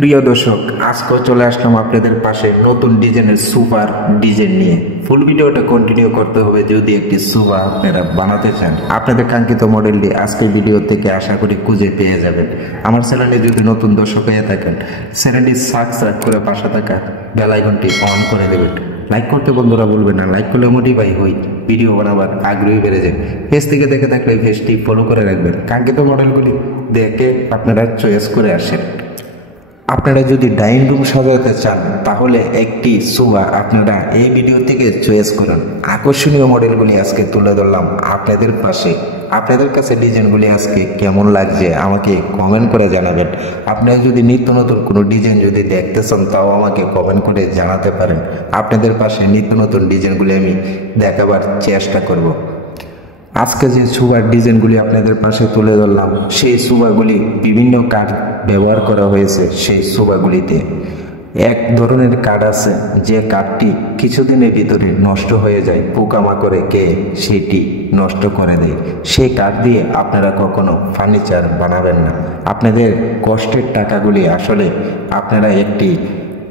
প্রিয় দর্শক, আজকেও চলে আসলাম আপনাদের পাশে নতুন ডিজাইনের সুপার ডিজাইন নিয়ে। ফুল ভিডিওটা কন্টিনিউ করতে হবে যদি একটি সুপার আপনারা বানাতে চান। আপনাদের কাঙ্ক্ষিত মডেলটি আজকের ভিডিও থেকে আশা করি খুঁজে পেয়ে যাবেন। আমার চ্যানেলে যদি নতুন দর্শক হয়ে থাকেন, চ্যানেলটি সাবস্ক্রাইব করে পাশে থাকা বেল আইকনটি অন করে দেবেন। লাইক করতে বন্ধুরা বলবেন না, লাইক করলে মোটিভাই হই, ভিডিও বানাবার আগ্রহী বেড়ে যায়। পেজ থেকে দেখে থাকলে পেজটি ফলো করে রাখবেন। কাঙ্ক্ষিত মডেলগুলি দেখে আপনারা চয়েস করে আসেন। আপনারা যদি ডাইনিং রুম সাজাতে চান তাহলে একটি সোফা আপনারা এই ভিডিও থেকে চয়েস করুন। আকর্ষণীয় মডেলগুলি আজকে তুলে ধরলাম আপনাদের পাশে। আপনাদের কাছে ডিজাইনগুলি আজকে কেমন লাগছে আমাকে কমেন্ট করে জানাবেন। আপনারা যদি নিত্য নতুন কোনো ডিজাইন যদি দেখতে চান তাও আমাকে কমেন্ট করে জানাতে পারেন। আপনাদের পাশে নিত্য নতুন ডিজাইনগুলি আমি দেখাবার চেষ্টা করব। আজকে যে সুপার ডিজাইনগুলি আপনাদের পাশে তুলে ধরলাম, সেই সুপারগুলি বিভিন্ন কাঠ ব্যবহার করা হয়েছে। সেই সুপারগুলিতে এক ধরনের কাঠ আছে যে কাঠটি কিছুদিনের ভিতরে নষ্ট হয়ে যায়, পোকামাকড়ে খেয়ে সেটি নষ্ট করে দেয়। সেই কাঠ দিয়ে আপনারা কখনো ফার্নিচার বানাবেন না। আপনাদের কষ্টের টাকাগুলি আসলে আপনারা একটি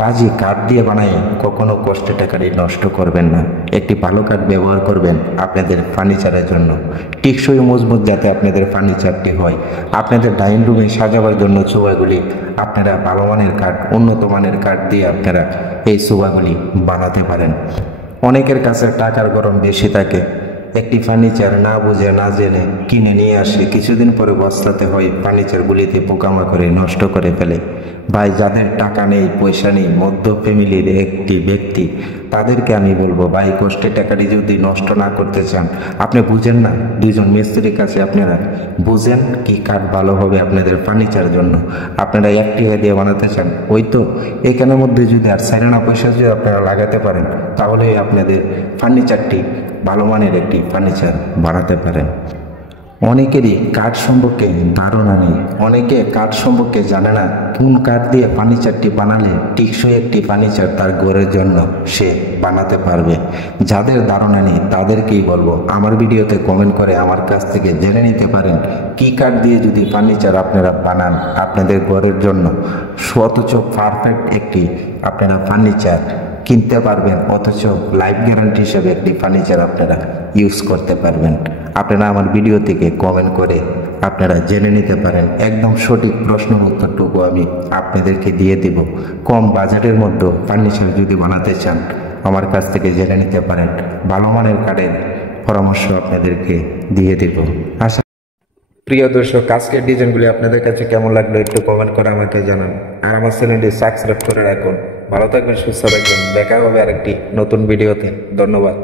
বাজি কাঠ দিয়ে বানায় কখনো কষ্টের টাকাটি নষ্ট করবেন না। একটি ভালো কাঠ ব্যবহার করবেন আপনাদের ফার্নিচারের জন্য, টেকসই মজবুত যাতে আপনাদের ফার্নিচারটি হয়। আপনাদের ডাইনিং রুমে সাজাবার জন্য সোফাগুলি আপনারা ভালো মানের কাঠ, উন্নত মানের কাঠ দিয়ে আপনারা এই সোফাগুলি বানাতে পারেন। অনেকের কাছে টাকার গরম বেশি থাকে, একটি ফার্নিচার না বুঝে না জেনে কিনে নিয়ে আসে, কিছুদিন পরে বস্তাতে হয়, ফার্নিচারগুলিতে পোকামাকড়ে নষ্ট করে ফেলে। ভাই, যাদের টাকা নেই, পয়সা নেই, মধ্য ফ্যামিলির একটি ব্যক্তি, তাদেরকে আমি বলবো ভাই, কষ্টের টাকাটি যদি নষ্ট না করতে চান, আপনি বুঝেন না দুইজন মিস্ত্রির কাছে আপনারা বুঝেন কি কাঠ ভালো হবে আপনাদের ফার্নিচারের জন্য। আপনারা একটি দিয়ে বানাতে চান, ওই তো এখানের মধ্যে যদি আর সাইরানা পয়সা যদি আপনারা লাগাতে পারেন তাহলে আপনাদের ফার্নিচারটি ভালো মানের একটি ফার্নিচার বানাতে পারেন। অনেকেরই কাঠ সম্পর্কে ধারণা নেই, অনেকে কাঠ সম্পর্কে জানে না কোন কাঠ দিয়ে ফার্নিচারটি বানালে টেকসই একটি ফার্নিচার তার ঘরের জন্য সে বানাতে পারবে। যাদের ধারণা নেই তাদেরকেই বলবো, আমার ভিডিওতে কমেন্ট করে আমার কাছ থেকে জেনে নিতে পারেন কি কাঠ দিয়ে যদি ফার্নিচার আপনারা বানান আপনাদের ঘরের জন্য অথচ পারফেক্ট একটি আপনারা ফার্নিচার কিনতে পারবেন, অথচ লাইফ গ্যারান্টি হিসেবে একটি ফার্নিচার আপনারা ইউজ করতে পারবেন। আপনারা আমার ভিডিও থেকে কমেন্ট করে আপনারা জেনে নিতে পারেন। একদম সঠিক প্রশ্নের উত্তরটুকু আমি আপনাদেরকে দিয়ে দেব। কম বাজেটের মধ্যে ফার্নিচার যদি বানাতে চান আমার কাছ থেকে জেনে নিতে পারেন। ভালো মানের কাঠের পরামর্শ আপনাদেরকে দিয়ে দেব। আশা প্রিয় দর্শক, আজকের ডিজাইনগুলি আপনাদের কাছে কেমন লাগলো একটু কমেন্ট করে আমাকে জানান। আর আমার চ্যানেলটি সাবস্ক্রাইব করে রাখুন। ভালো থাকবেন, সুস্থ থাকবেন। দেখা হবে আরেকটি নতুন ভিডিওতে। ধন্যবাদ।